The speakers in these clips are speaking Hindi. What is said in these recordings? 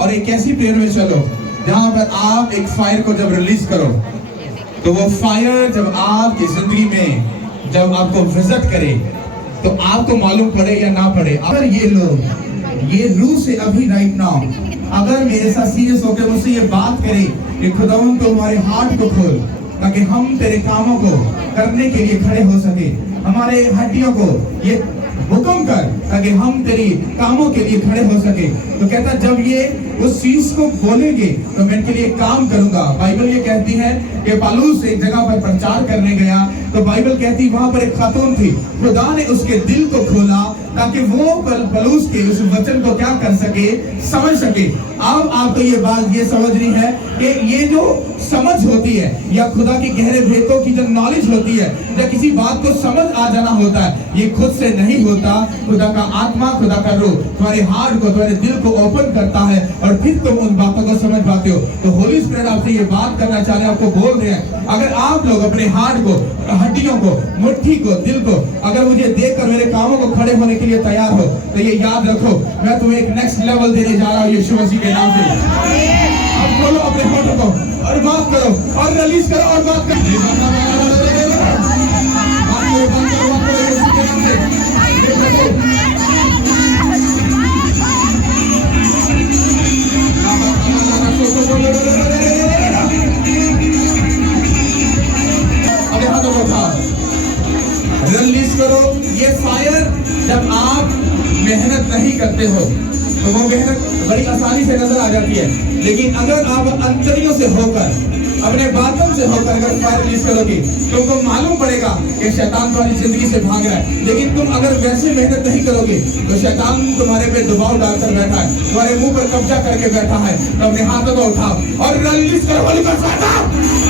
और एक ऐसी प्रेयर में चलो जहां पर आप एक फायर को जब रिलीज करो तो वो फायर जब आपकी जिंदगी में जब आपको विजिट करे तो आपको मालूम पड़े या ना पड़े, अगर ये लोग ये रूह से अभी राइट नाउ अगर मेरे साथ सीरियस होकर मुझसे ये बात करे कि खुदावन तो हमारे हार्ट को खोल ताकि हम तेरे कामों को करने के लिए खड़े हो सके, हमारे हड्डियों को ये हुक्म कर ताकि हम तेरी कामों के लिए खड़े हो सके। तो कहता जब ये उस चीज को बोलेंगे तो मैं इनके लिए काम करूंगा। बाइबल ये कहती है कि पौलुस एक जगह पर प्रचार करने गया तो बाइबल कहती वहां पर एक खातून थी, खुदा ने उसके दिल को खोला ताकि वो पौलुस के उस वचन को क्या कर सके, समझ सके। अब आपको ये बात ये समझनी है कि ये जो समझ होती है या खुदा की गहरे भेदों की जो नॉलेज होती है या किसी बात को समझ आ जाना होता है, ये खुद से नहीं होता। खुदा का आत्मा, खुदा का रूह तुम्हारे हार्ट को, तुम्हारे दिल को ओपन करता है और फिर तुम उन बातों को समझ पाते हो। तो होली स्पिरिट आपसे ये बात करना चाह रहे हैं, आपको बोल रहे हैं, अगर आप लोग अपने हार्ट को, हड्डियों को, मुट्ठी को, दिल को अगर मुझे देखकर मेरे कामों को खड़े होने के लिए तैयार हो तो ये याद रखो मैं तुम्हें एक नेक्स्ट लेवल देने जा रहा हूँ यीशु मसीह के नाम से। अब खोलो अपने हाथों को और बात करो और रिलीज करो और बात करो। अपने हाथों को उठाओ, रिलीज करो। ये फायर जब आप मेहनत नहीं करते हो तो वो मेहनत बड़ी आसानी से नजर आ जाती है, लेकिन अगर आप अंतरियों से होकर, अपने बातों से होकर अगर फायर रिलीज करोगे तो तुमको मालूम पड़ेगा कि शैतान तुम्हारी जिंदगी से भाग रहा है। लेकिन तुम अगर वैसे मेहनत नहीं करोगे तो शैतान तुम्हारे पे दबाव डालकर बैठा है, तुम्हारे मुंह पर कब्जा करके बैठा है। तो अपने हाथों को उठाओ और रिलीज करो। होली का फायर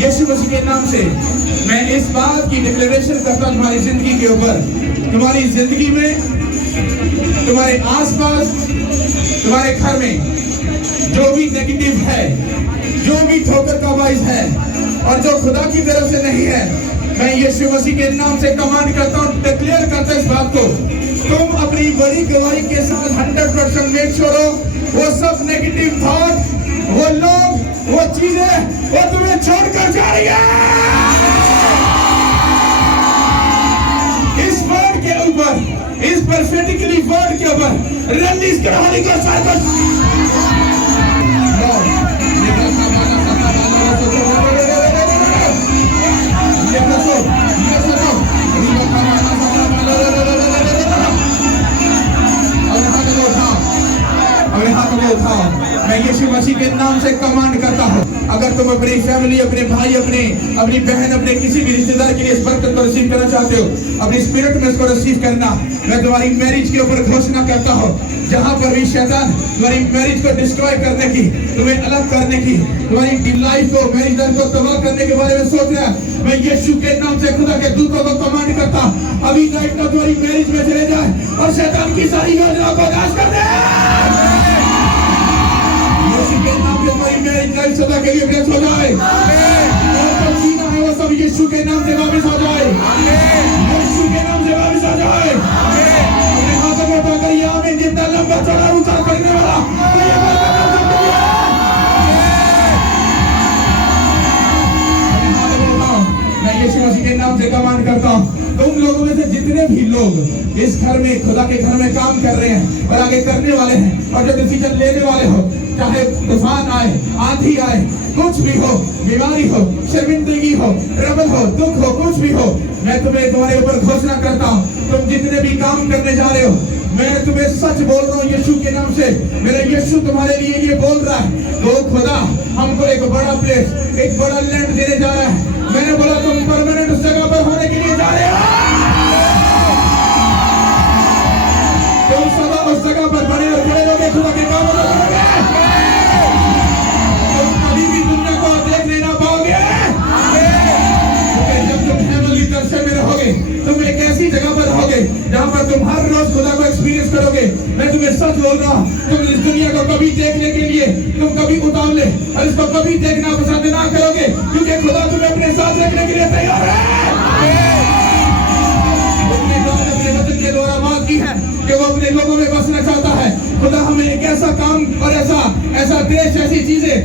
यीशु मसीह के नाम से मैं इस बात की डिक्लेरेशन करता हूं तुम्हारी जिंदगी के ऊपर, तुम्हारी जिंदगी में, तुम्हारे आसपास, तुम्हारे घर में जो भी नेगेटिव है, जो भी ठोकर का बाइस है और जो खुदा की तरफ से नहीं है, मैं यीशु मसीह के नाम से कमांड करता हूं, डिक्लेयर करता हूं इस बात को। तुम अपनी बड़ी गवाही के साथ 100% मेक श्योर हो वो सब नेगेटिव थॉट, वो लोग, वो चीजें वो तुम्हें छोड़कर जा रही है। इस वर्ड के ऊपर, इस प्रोफेटिकली वर्ड के ऊपर रिलीज करो होली का फायर। मैं यीशु मसीह के नाम से कमांड करता हूँ, अगर तुम अपनी फैमिली, अपने भाई, अपनी बहन, अपने किसी भी रिश्तेदार के लिए इस बरकत को रिसीव करना चाहते हो, अपनी स्पिरिट में इसको रिसीव करना। मैं तुम्हारी मैरिज के ऊपर घोषणा करता हूँ, जहाँ पर भी शैतान तुम्हारी मैरिज को डिस्ट्रॉय करने की, तुम्हें अलग करने की, तुम्हारी लाइफ को, मैरिज लाइफ को तबाह करने के बारे में सोच रहा है, मैं यीशु के नाम से खुदा के दूतों को कमांड करता, अभी नाइट को तुम्हारी मैरिज में चले जाए और शैतान की सारी योजनाओं को नाश कर दे। के नाम से हमारी मैरिज लाइफ सदा के लिए ब्लेस हो जाए। और जो जीना है वो सब यीशु के नाम से वापस आ जाए, यीशु के नाम से वापस आ जाए। अपने हाथों में उठाकर ये आमीन जितना लंबा चौड़ा ऊंचा करने वाला तो ये बात कर सकती है। अपने हाथों में उठाओ, मैं यीशु मसीह के नाम से कमांड करता हूँ, तुम लोगों में से जितने भी लोग इस घर में, खुदा के घर में काम कर रहे हैं और आगे करने वाले हैं और जो डिसीजन लेने वाले हो, चाहे तूफान आए, आंधी आए, कुछ भी हो, बीमारी हो, शर्मिंदगी हो, ट्रबल हो, दुख हो, कुछ भी हो, मैं तुम्हें तुम्हारे ऊपर घोषणा करता हूँ, तुम जितने भी काम करने जा रहे हो, मैं तुम्हें सच बोल रहा हूँ यीशु के नाम से, मेरा यीशु तुम्हारे लिए ये बोल रहा है, वो खुदा हमको एक बड़ा प्लेस, एक बड़ा लैंड देने जा रहा है। मैंने बोला तुम परमानेंट उस जगह पर होने के लिए जा रहे हो, तुम सदा उस जगह पर बने और खड़े रहोगे, खुदा के कामों में करोगे, तुम कभी भी दुनिया को देख नहीं ना पाओगे। जब तुम हेवनली दर्शन में रहोगे, तुम एक ऐसी जगह पर रहोगे जहाँ पर तुम हर रोज खुदा को एक्सपीरियंस करोगे। मैं तुम्हें सच बोल रहा हूँ, तुम इस दुनिया को कभी देखने के लिए तुम कभी उतावले और इसको कभी देखना पसंद ना करोगे, क्योंकि खुदा तुम्हें अपने साथ रखने के लिए तैयार है। अपने वचन के द्वारा बात की है कि वो अपने लोगों में बसना चाहता है। खुदा हमें एक ऐसा काम और ऐसा देश, ऐसी चीजें,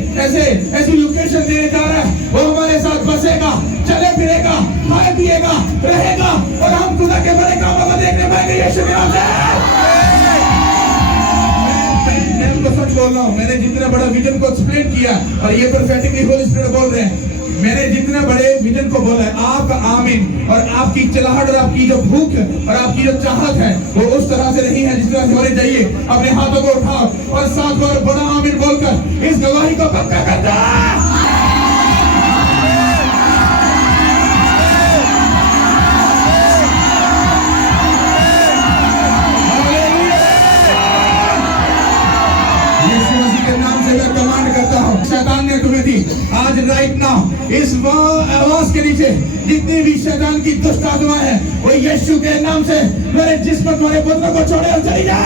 ऐसी लोकेशन देने जा रहा है, वो हमारे साथ बसेगा, चले फिरेगा, खाए पिएगा, रहेगा और हम खुदा के बड़े कामों को देखने पाएंगे यीशु के नाम से। मैं उनको सच बोल रहा हूँ, मैंने जितना बड़ा विजन को एक्सप्लेन किया और ये प्रोफेटिकली होली स्पिरिट बोल रहे हैं, मैंने जितने बड़े विजन को बोला है, आपका आमीन और आपकी चिल्लाहट और आपकी जो भूख और आपकी जो चाहत है वो उस तरह से नहीं है जिस तरह से होनी चाहिए। अपने हाथों को उठाओ और साथ बार बड़ा आमीन बोलकर इस गवाही को पक्का कर दो। कमांड करता हूँ, शैतान ने तुम्हें दी आज राइट नाउ इस आवाज के नीचे जितनी भी शैतान की दुष्ट आत्मा है वो यीशु के नाम से मेरे जिस्म तुम्हारे पुत्र को छोड़े और चली जाए।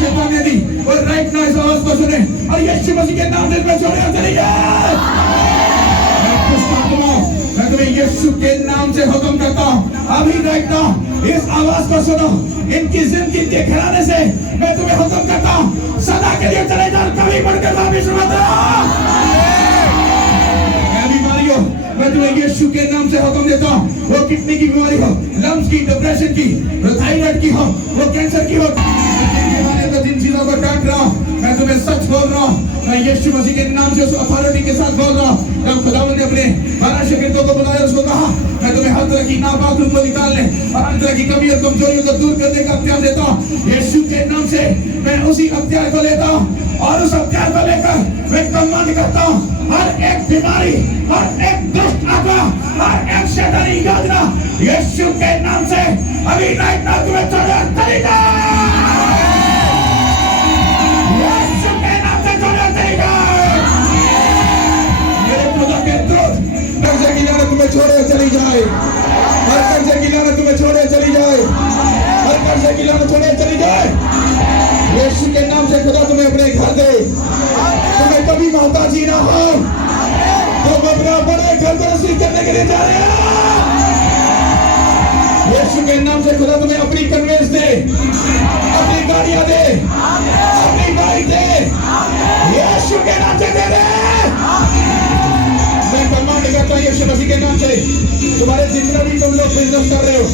शैतान ने दी और राइट नाउ इस आवाज को सुने और यीशु मसीह के नाम से छोड़े और चली जाए। मैं तुम्हें यीशु के नाम से हुक्म करता हूँ, अभी राइट नाउ इस आवाज को सुनो, इनकी जिंदगी के घराने से मैं तुम्हें हुक्म करता हूँ सदा के लिए चले जाओ, कभी बढ़कर वापिस मत आओ। बीमारी हो, मैं तुम्हें यीशु के नाम से हुक्म देता हूँ, वो किडनी की बीमारी हो, लंग्स की, डिप्रेशन की, थायराइड की हो, वो कैंसर की हो, जिन चीजों को डांट रहा हूँ, मैं तुम्हें सच बोल रहा हूँ, मैं यीशु मसीह के नाम से उस अथॉरिटी के साथ बोल रहा हूँ। जब खुदावंद ने अपने 12 शागिर्दों को बुलाया, उसको कहा मैं तुम्हें हर तरह की नापाक रूप को निकालने और हर तरह की कमी और कमजोरियों को दूर करने का अख्तियार देता हूँ। यीशु के नाम से मैं उसी अख्तियार को लेता हूँ और उस अख्तियार को लेकर मैं कमांड करता हूँ, हर एक बीमारी, हर एक दुष्ट आत्मा, हर एक शैतानी योजना यीशु के नाम से अभी राइट नाउ तुम्हें छोड़ चली जाए। तुम्हें छोड़े चली जाए, हर कर्जे की लानत तुम्हें छोड़े चली जाए, हर कर्जे की लानत छोड़े चली जाए। यीशु के नाम से खुदा तुम्हें अपने घर दे, तुम्हें कभी मोहताजी ना हो, तुम अपना बड़े घर को नसीब करने के लिए जा रहे हो। यीशु के नाम से खुदा तुम्हें अपनी कन्वेंस दे, अपनी गाड़ियां दे, अपनी बाइक दे, यीशु के नाम से दे दे। मैं कमांड करता हूँ यीशु मसीह के नाम से, तुम्हारे जितना भी तुम लोग बिजनेस कर रहे हो,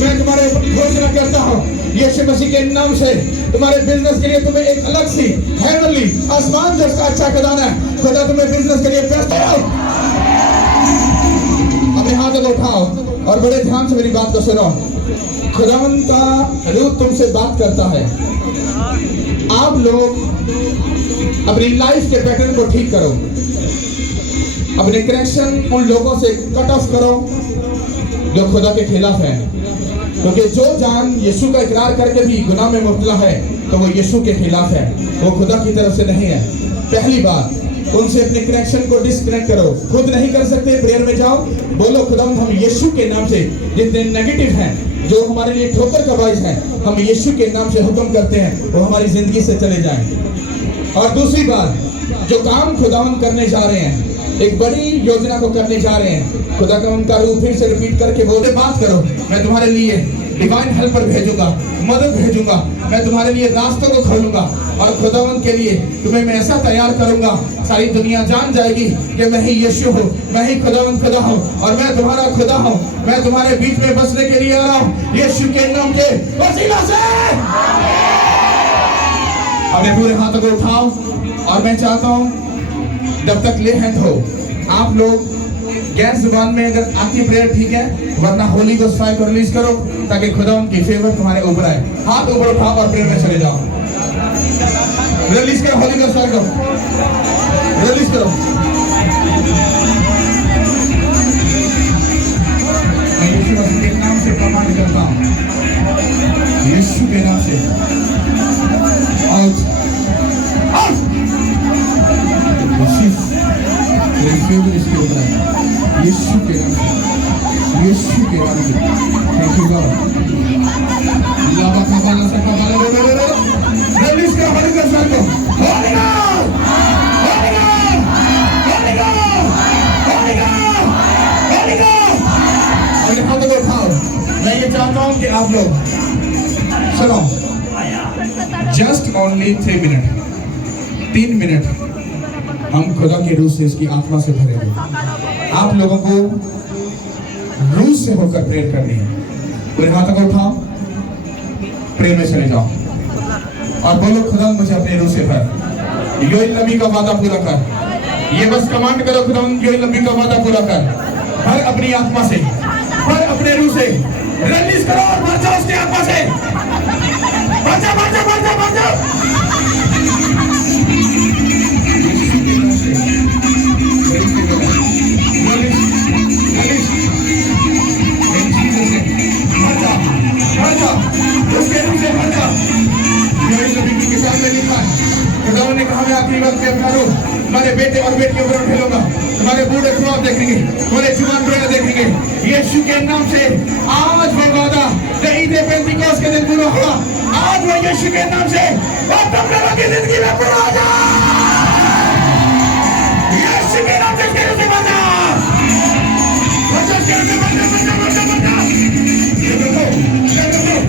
मैं तुम्हारे ऊपर घोषणा करता हूँ यीशु मसीह के नाम से, तुम्हारे बिजनेस के लिए तुम्हें एक अलग सी हेवनली आसमान जैसा अच्छा खजाना है, खुदा तुम्हें बिजनेस के लिए बेस्ट है। अपने हाथ को उठाओ और बड़े ध्यान से मेरी बात को सुनो। खुदावंद का रूह तुमसे बात करता है, आप लोग अपनी लाइफ के पैटर्न को ठीक करो, अपने कनेक्शन उन लोगों से कट ऑफ करो जो खुदा के खिलाफ है, क्योंकि जो जान यीशु का इकरार करके भी गुनाह में मुब्तला है तो वो यीशु के खिलाफ है, वो खुदा की तरफ से नहीं है। पहली बात, उनसे अपने कनेक्शन को डिस्कनेक्ट करो। खुद नहीं कर सकते, प्रेयर में जाओ, बोलो खुदावंद हम यीशु के नाम से जितने नेगेटिव हैं, जो हमारे लिए ठोकर का बाइस है, हम यीशु के नाम से हुक्म करते हैं वो हमारी जिंदगी से चले जाएं। और दूसरी बात, जो काम खुदावंद करने जा रहे हैं, एक बड़ी योजना को करने जा रहे हैं, खुदा का उनका रूह फिर से रिपीट करके बोले बात करो, मैं तुम्हारे लिए डिवाइन हेल्पर भेजूंगा, मदद भेजूंगा, मैं तुम्हारे लिए रास्तों को खोलूंगा और खुदावंद के लिए तुम्हें मैं ऐसा तैयार करूंगा, सारी दुनिया जान जाएगी कि मैं ही यीशु हूँ, मैं ही खुदावंद खुदा हूँ और मैं तुम्हारा खुदा हूँ, मैं तुम्हारे बीच में बसने के लिए आ रहा हूँ यीशु के नाम के वसीला से। अपने पूरे हाथों को उठाओ और मैं चाहता हूं जब तक ले हैंड हो आप लोग गैर जुबान में अगर आपकी प्रेयर ठीक है, वरना होली को फायर को रिलीज करो ताकि खुदा उनकी फेवर तुम्हारे ऊपर आए। हाथ ऊपर उठाओ और प्रेयर में चले जाओ। रिलीज करो, होली को फायर को रिलीज करो। मैं यीशु मसीह के नाम से कमांड करता हूं, यीशु के नाम से आउट आउट। फेवर इसके ऊपर है, यीशु के नाम से, यीशु के नाम से। Thank you God. लाबा कबाला से कबाला रिलीज करो होली का फायर को। Holi God, Holi God, Holi God, Holi God, Holi God. और हाथों को उठाओ। मैं ये चाहता हूं कि आप लोग सुनो, जस्ट ओनली 3 मिनट हम खुदा के रूह से इसकी आत्मा से भरेंगे। आप लोगों को रूह से होकर प्रेयर करनी है। पूरे हाथों को उठाओ, प्रेयर में चले जाओ और बोलो खुदा मुझे अपने रूह से भर। योएल नबी का वादा पूरा कर। ये बस कमांड करो, खुदा योएल नबी का वादा पूरा कर। भर अपनी आत्मा से, भर अपने रूह से, रिलीज करो और भर जाओ उसकी आत्मा से। भर जाओ, भर जाओ, भर जाओ, भर जाओ। ने कहा मैं आखिरी वक्त में अपना रूह तुम्हारे बेटे और बेटियों पर उठेलूंगा। तुम्हारे बूढ़े ख्वाब देखेंगे, तुम्हारे जुबान रोया देखेंगे। यीशु के नाम से आज वो वादा जो ईद पेंतिकोस के दिन पूरा हुआ, आज वो यीशु के नाम से और तुम लोगों की जिंदगी में पूरा हो जाए। यीशु के नाम से इसके रूह से बचा, बचा, बचा, बचा, बचा, बचा। ये देखो, ये देखो।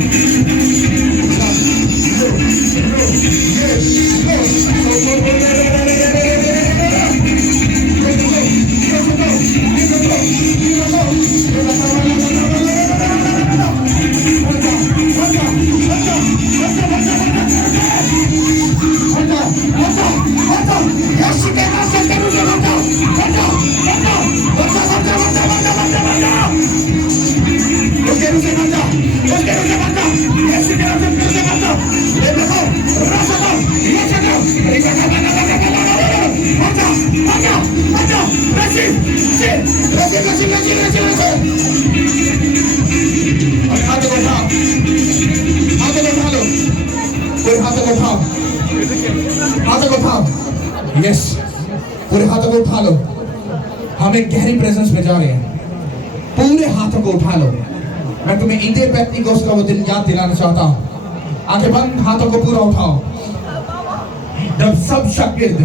यस, पूरे हाथों को उठा लो। हम एक गहरी प्रेजेंस में जा रहे हैं। पूरे हाथों को उठा लो। मैं तुम्हें ईद पेंतिकोस का वो दिन याद दिलाना चाहता हूँ। आंखें बंद, हाथों को पूरा उठाओ। जब सब शागिर्द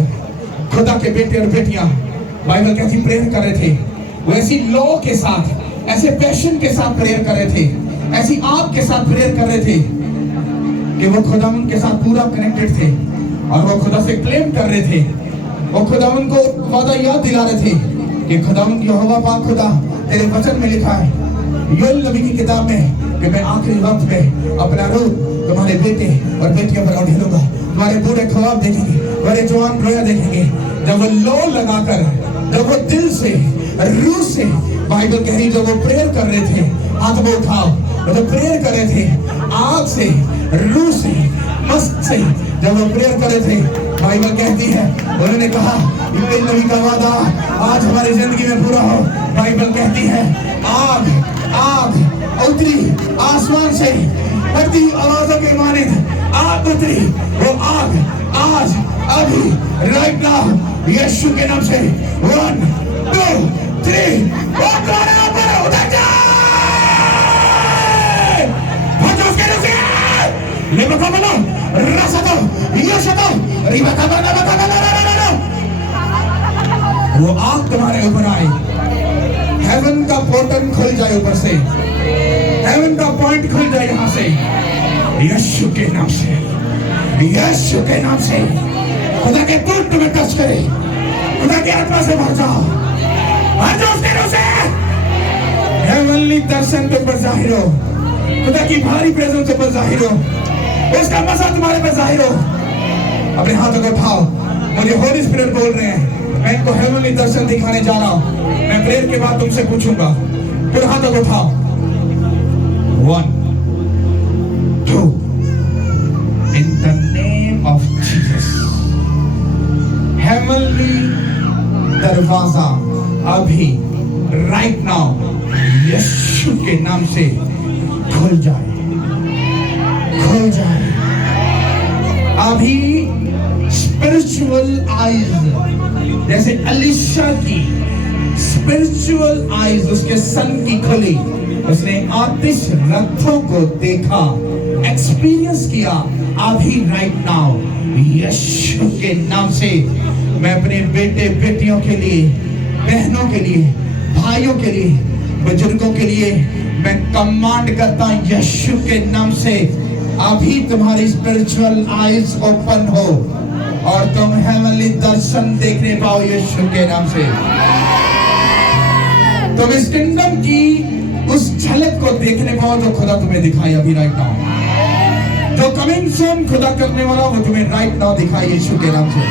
खुदा के बेटे और बेटियां बाइबल कहती प्रेयर कर रहे थे, वो ऐसी लॉ के साथ, ऐसे पैशन के साथ प्रेयर कर रहे थे, ऐसी आग के साथ प्रेयर कर रहे थे कि वो खुदा उनके साथ पूरा कनेक्टेड थे और वो खुदा से क्लेम कर रहे थे। वो खुदा उनको वादा याद दिला रहे थे कि खुदा यहोवा पाक खुदा तेरे वचन में लिखा है योएल नबी की किताब में कि मैं आखिरी वक्त में अपना रूह तुम्हारे बेटे और बेटियों पर उड़ेलूंगा। तुम्हारे बूढ़े ख्वाब देखेंगे, तुम्हारे जवान रोया देखेंगे। जब वो लो लगाकर, जब वो दिल से, रूह से, बाइबल कह रही जब वो प्रेयर कर रहे थे, हाथ में उठाओ, जब प्रेयर कर रहे थे आग से, रूह से, मस्त से, जब वो प्रेयर कर रहे थे, बाइबल कहती है उन्होंने कहा योएल नबी का वादा आज हमारी जिंदगी में पूरा हो। बाइबल कहती है आग आग उतरी आसमान से, बढ़ती आवाजों के मानिंद आग उतरी। वो आग आज अभी राइट नाउ यीशु के नाम से 1 2 3 उतर जा। वो आग तुम्हारे ऊपर आए, हेवन का पोर्टल खुल जाए, ऊपर से हेवन का पॉइंट खुल जाए यहाँ से, यीशु के नाम से, यीशु के नाम से। खुदा के दूत तुम्हें टच करे, खुदा की आत्मा से भर जाओ, भर जाओ उसके रूह से। हेवनली दर्शन तुम पर जाहिर हो, खुदा की भारी प्रेजेंस तुम पर जाहिर हो, उसका मजा तुम्हारे पे जाहिर हो। अपने हाथों को उठाओ। मुझे होली स्पिरिट बोल रहे हैं, मैं इनको हेवनली दर्शन दिखाने जा रहा हूं। मैं प्रेयर के बाद तुमसे पूछूंगा। फिर हाथों को उठाओ। 1 2 In the name of Jesus, heavenly दरवाजा अभी राइट नाउ यीशु के नाम से खुल जाए, खुल जाए। अभी स्पिरिचुअल आईज, जैसे अलीशा की स्पिरिचुअल आईज उसके सन की खुली, उसने आतिश रथों को देखा, एक्सपीरियंस किया। अभी राइट नाउ यीशु के नाम से मैं अपने बेटे बेटियों के लिए, बहनों के लिए, भाइयों के लिए, बुजुर्गों के लिए मैं कमांड करता हूं यीशु के नाम से, अभी तुम्हारी स्पिरिचुअल आईज ओपन हो और तुम हेवनली दर्शन देखने पाओ यीशु के नाम से। तुम इस किंगडम की उस झलक को देखने पाओ जो खुदा तुम्हें दिखाई अभी राइट नाउ। जो कमिंग सून खुदा करने वाला वो तुम्हें राइट नाउ दिखाई यीशु के नाम से।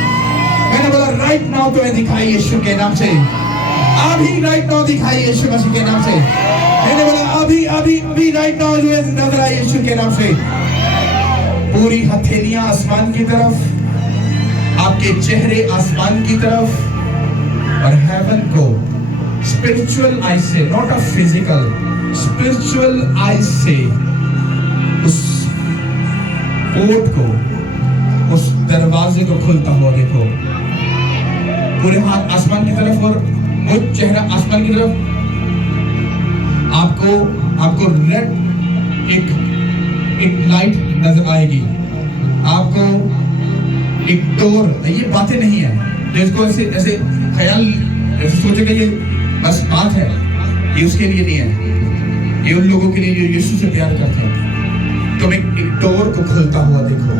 मैंने बोला राइट नाउ तुम्हें दिखाई यीशु के नाम से। अभी राइट नाउ दिखाई यीशु मसीह के नाम से। मैंने बोला अभी अभी अभी राइट नाउ जो नजर आए यीशु के नाम से। पूरी हथेलियां आसमान की तरफ, आपके चेहरे आसमान की तरफ, और हेवन को स्पिरिचुअल आई से, नॉट अ फिजिकल, स्पिरिचुअल आई से उस पोर्ट को, उस दरवाजे को खुलता हुआ देखो। पूरे हाथ आसमान की तरफ और वो चेहरा आसमान की तरफ। आपको रेड एक लाइट नजर आएगी। आपको एक डोर, ये बातें नहीं है जिसको ऐसे ऐसे ख्याल ऐसे सोचेगा ये बस बात है, ये उसके लिए नहीं है, ये उन लोगों के लिए जो यीशु से प्यार करते हैं। तुम एक डोर को खुलता हुआ देखो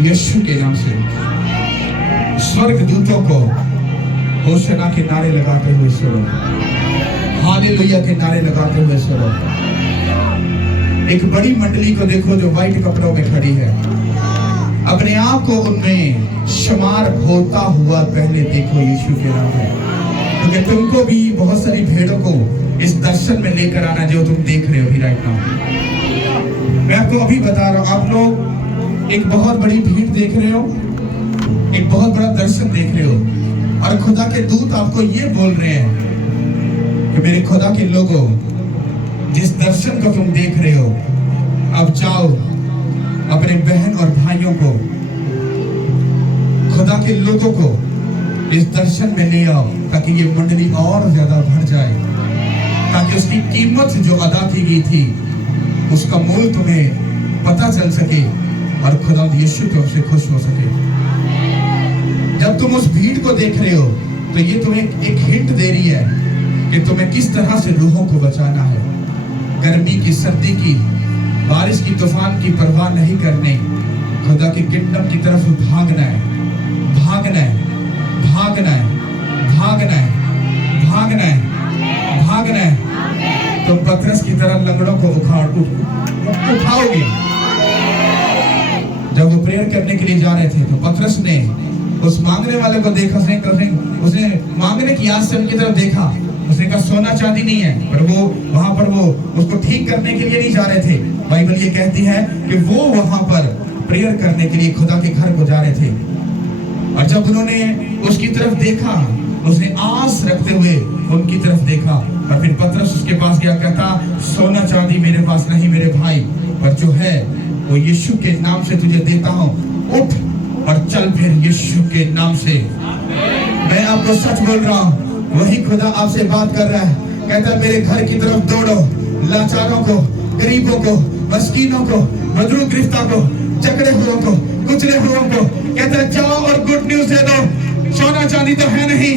यीशु के नाम से। स्वर्ग दूतों को होशना के नारे लगाते हुए सुनो, हालेलुया के नारे लगाते हुए सुनो। एक बड़ी मंडली को देखो जो व्हाइट कपड़ों में खड़ी है। अपने आप को उनमें शुमार होता हुआ पहले देखो यीशु के नाम में, क्योंकि तुमको भी बहुत सारी भेड़ों को इस दर्शन में लेकर आना जो तुम देख रहे हो भी राइट नाउ। मैं आपको अभी बता रहा हूं, आप लोग एक बहुत बड़ी भीड़ देख रहे हो, एक बहुत बड़ा दर्शन देख रहे हो, और खुदा के दूत आपको ये बोल रहे हैं कि मेरे खुदा के लोगों, जिस दर्शन को तुम देख रहे हो, अब जाओ अपने बहन और भाइयों को, खुदा के लोगों को इस दर्शन में ले आओ, ताकि ये मंडली और ज्यादा बढ़ जाए, ताकि उसकी कीमत जो अदा की गई थी उसका मूल तुम्हें पता चल सके और खुदा यीशु तुमसे खुश हो सके। जब तुम उस भीड़ को देख रहे हो तो ये तुम्हें एक हिंट दे रही है कि तुम्हें किस तरह से रूहों को बचाना है। गर्मी की, सर्दी की, बारिश की, तूफान की परवाह नहीं करने, खुदा के किंगडम की तरफ भागना है, भागना है, भागना है, भागना है, भागना है, भागना है। तुम पतरस की तरह लंगड़ों को उठाओगे। जब वो प्रेयर करने के लिए जा रहे थे तो पतरस ने उस मांगने वाले को देखा, उसने मांगने की आस से उनकी तरफ देखा। उसने कहा सोना चांदी नहीं है, पर वो वहां पर वो उसको ठीक करने के लिए नहीं जा रहे थे। बाइबल ये कहती है कि वो वहां पर प्रेयर करने के लिए खुदा के घर को जा रहे थे, और जब उन्होंने उसकी तरफ देखा, उसने आस रखते हुए उनकी तरफ देखा, और फिर पतरस उसके पास गया, कहता सोना चांदी मेरे पास नहीं मेरे भाई, पर जो है वो यीशु के नाम से तुझे देता हूँ, उठ और चल फिर यीशु के नाम से। मैं आपको सच बोल रहा हूँ, वही खुदा आपसे बात कर रहा है। कहता मेरे घर की तरफ दौड़ो, लाचारों को, गरीबों को, मस्कीनों को, मजलूम गिरफ्तार को, जकड़े हुओं को, कुचले हुओं को, कहता जाओ और गुड न्यूज दे दो। सोना चांदी तो है नहीं,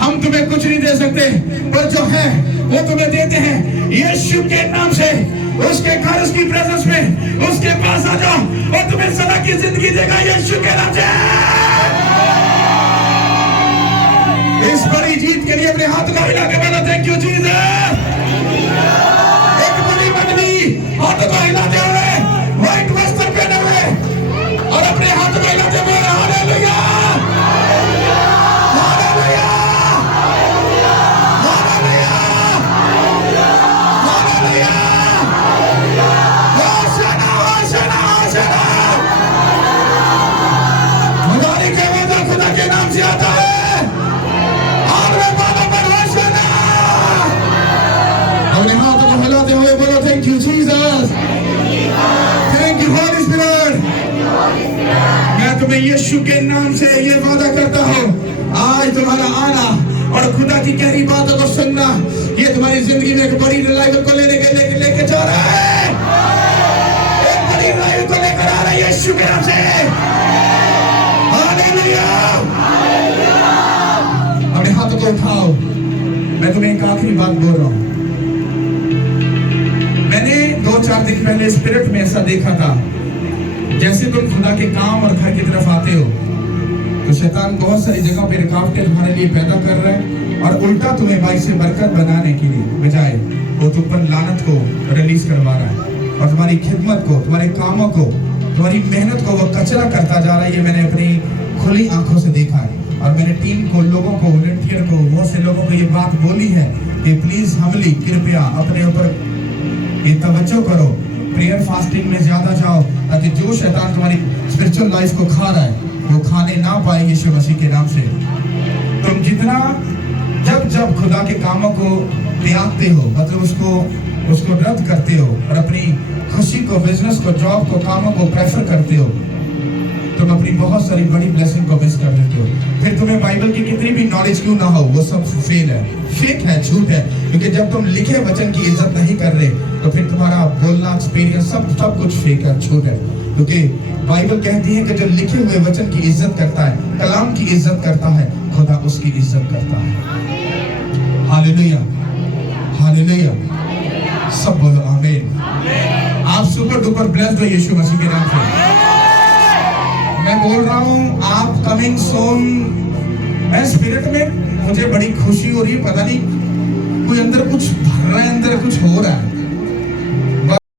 हम तुम्हें कुछ नहीं दे सकते, पर जो है वो तुम्हें देते हैं यीशु के नाम से। उसके घर, उसकी प्रेजेंस में, उसके पास आ जाओ और तुम्हें सदा की जिंदगी देगा यीशु के नाम से। इस बड़ी जीत के लिए अपने हाथ को हिला के बोलो थैंक यू जीसस। एक बड़ी मंडली हाथ को हिलाते हुए, व्हाइट वस्त्र पहने हुए और अपने हाथ हाथ में हिलाते हुए हालेलुया, हालेलुया, हालेलुया, हालेलुया, होशाना, होशाना, होशाना। हमारी क्या वादा खुदा के नाम से आता है, और वे बाबा पर होशाना। अपने हाथों को हिलाते हुए बोलो thank you Jesus, thank you Holi spirit. मैं तुम्हें यीशु के नाम से ये वादा करता हूँ, आज तुम्हारा आना और खुदा की गहरी बातों को सुनना, ये तुम्हारी जिंदगी में एक बड़ी रिवाइवल को लेके जा रहा है, एक बड़ी रिवाइवल को लेकर आ रहा है यीशु के नाम से। हालेलुया। अपने हाथों को उठाओ, मैं तुम्हें एक आखिरी बात बोल रहा हूँ। मैंने 2-4 दिन पहले स्पिरिट में ऐसा देखा था, जैसे तुम खुदा के काम और घर की तरफ आते हो तो शैतान बहुत सारी जगह पे रुकावटें तुम्हारे लिए पैदा कर रहा है, और उल्टा तुम्हें भाई से बरकत बनाने के लिए बजाय वो तुम पर लानत को रिलीज करवा रहा है, और तुम्हारी खिदमत को, तुम्हारे कामों को, तुम्हारी मेहनत को वो कचरा करता जा रहा है। ये मैंने अपनी खुली आंखों से देखा है, और मैंने टीम को, लोगों को, वॉलंटियर को, बहुत से लोगों को ये बात बोली है कि प्लीज हमली कृपया अपने ऊपर ये तवज्जो करो, प्रेयर फास्टिंग में ज्यादा जाओ, ताकि जो शैतान तुम्हारी स्पिरिचुअल लाइफ को खा रहा है वो खाने ना पाए यीशु मसीह के नाम से। तुम जितना जब खुदा के कामों को त्यागते हो, मतलब उसको रद्द करते हो और अपनी खुशी को, बिजनेस को, जॉब को, कामों को प्रेफर करते हो, तुम अपनी बहुत सारी बड़ी ब्लेसिंग को मिस कर देते हो। फिर तुम्हें बाइबल की कितनी भी नॉलेज क्यों ना हो, वो सब फेल है, फेक है, झूठ है, क्योंकि जब तुम लिखे वचन की इज्जत नहीं कर रहे तो फिर तुम्हारा बोलना, एक्सपीरियंस सब कुछ फेक है, झूठ है। क्योंकि बाइबल कहती है कि जो लिखे हुए वचन की इज्जत करता है, कलाम की इज्जत करता है, खुदा उसकी इज्जत करता है। हालेलुया, हालेलुया, सब बोलो आमीन। आप सुपर डुपर ब्लेस्ड हो यीशु मसीह के नाम से। मैं बोल रहा हूँ आप कमिंग सोन, मैं स्पिरिट में, मुझे बड़ी खुशी हो रही है, पता नहीं कोई अंदर कुछ भर रहा है, अंदर कुछ हो रहा है।